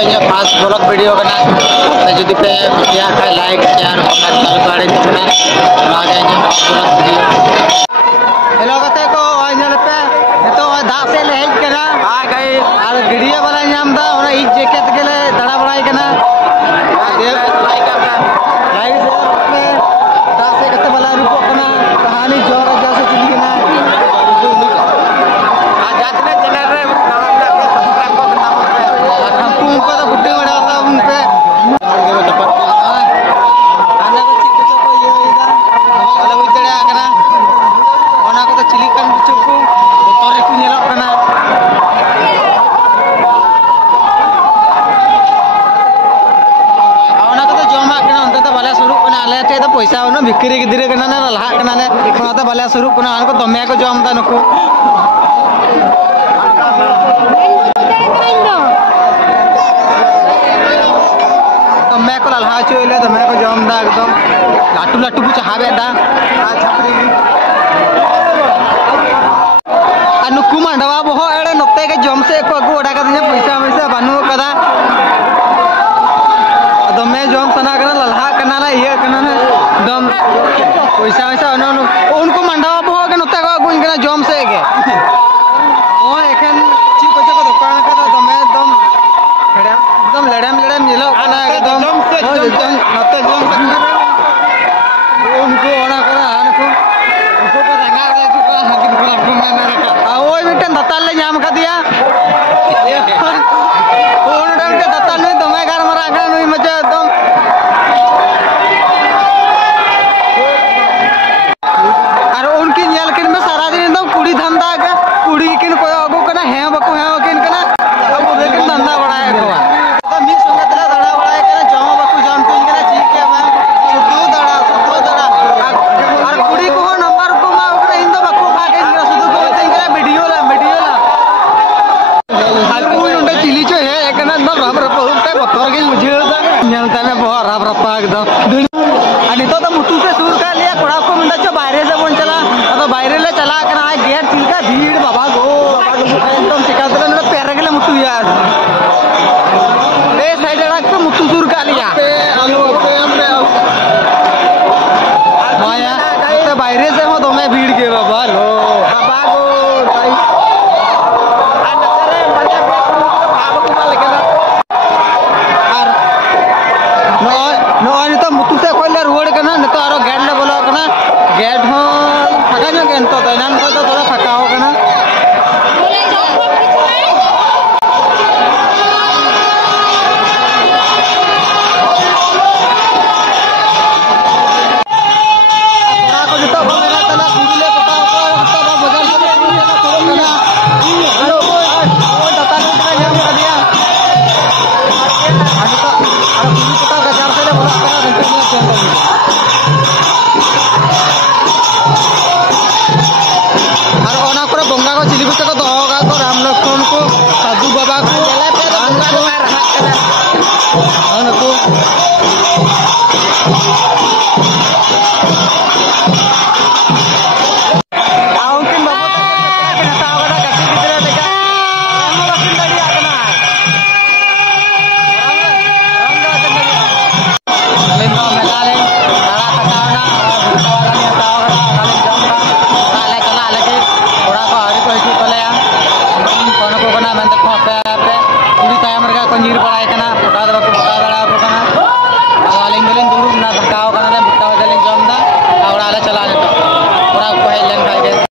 इन fast blog video करना जुदी पे कुटिया खाए लाइक शेयर कमेंट चालू करे दिखना आगे इन फास्ट ब्लॉग वीडियो हेलो कते को आइनल पे तो दाग से ले हेज कना हां गई और वीडियो वाला नाम दा ओना ई जैकेट गेले दड़ा बड़ाई कना लाइक करना लाइक पे दाग से कते वाला रुको कना कहानी जोर जैसे चली कना आज जातने चैनल रे सब्सक्राइब को करना हमको उनको तो गुड्डे बड़ा होता उन पे आने को चिक को ये इदा वाला हुई दड़े आकना ओना को तो चिली कान बिचु को बोतल रे को नेला कना ओना को तो जमा कना अंत तो बाला शुरू कना आले ते तो पैसा ओना बिक्री गिदरे कना ना लहा कना ने ओना तो बाला शुरू कना आन को दमे को जम दा नको मैं को लल्हा चोइले तो मैं को जम दा एकदम लाटू लाटू को चाहाबे दा आ छपरी अनुकु मांडवा बहो एड़े नते के जम से को अगु ओडा कदिया पैसा पैसा बानु कदा तो मैं जम सना कना लल्हा कना ना ये कना ना दम पैसा पैसा उनको मांडवा बहो के नते को अगु कना जम से के ओ एखन ची को दुकान कदा तो मैं एकदम लड़म मिलो कना एकदम नते जम उनको ओना करा उनको को रंगा दे जुका हाकिन को मेना रखा आ ओई मिटन दताल ले नाम का दिया ओन डम के दताल नहीं दमे घर मरा का नहीं मजा एकदम और उनकी नेल किन में सारा दिन एकदम कुड़ी धंधा के कुड़ी किन को अगु कना है बको है किन कना अब देख धंधा बढ़ाए को मिक्स हो गया दड़ा बढ़ाए के जमा बकु जान पिन के ठीक है मैं सुदो दड़ा और कुड़ी को नंबर को मा ओकरे इन दो बकु खा के सुदो को ते के वीडियो ला हाल को उंडे चिली चो है एकना एकदम रब रप होते बतर के मुझे नेलता में बहुत रब रपा एकदम अनि तो मुतु से दूर कर लिया कोड़ा को मुंडा चो बाहर से बोन चला तो बाहर ले चला कना गेट चिलका भीड़ बाबा गो एकदम सिकातले ने पैर के मुतु यार मुतु दूर का लिया माया तो बाहर से हो तो मैं भीड़ के बाबा लो बाबा को भाई तो मुतु से खोले रोड करना न तो आरो गेट ले बोला करना गेट हो फाका न गेट तो नाम को तो थोड़ा फाका हो करना बंगा को चिली को दोगा को राम लक्ष्मण को साधु बाबा को नीर बड़ा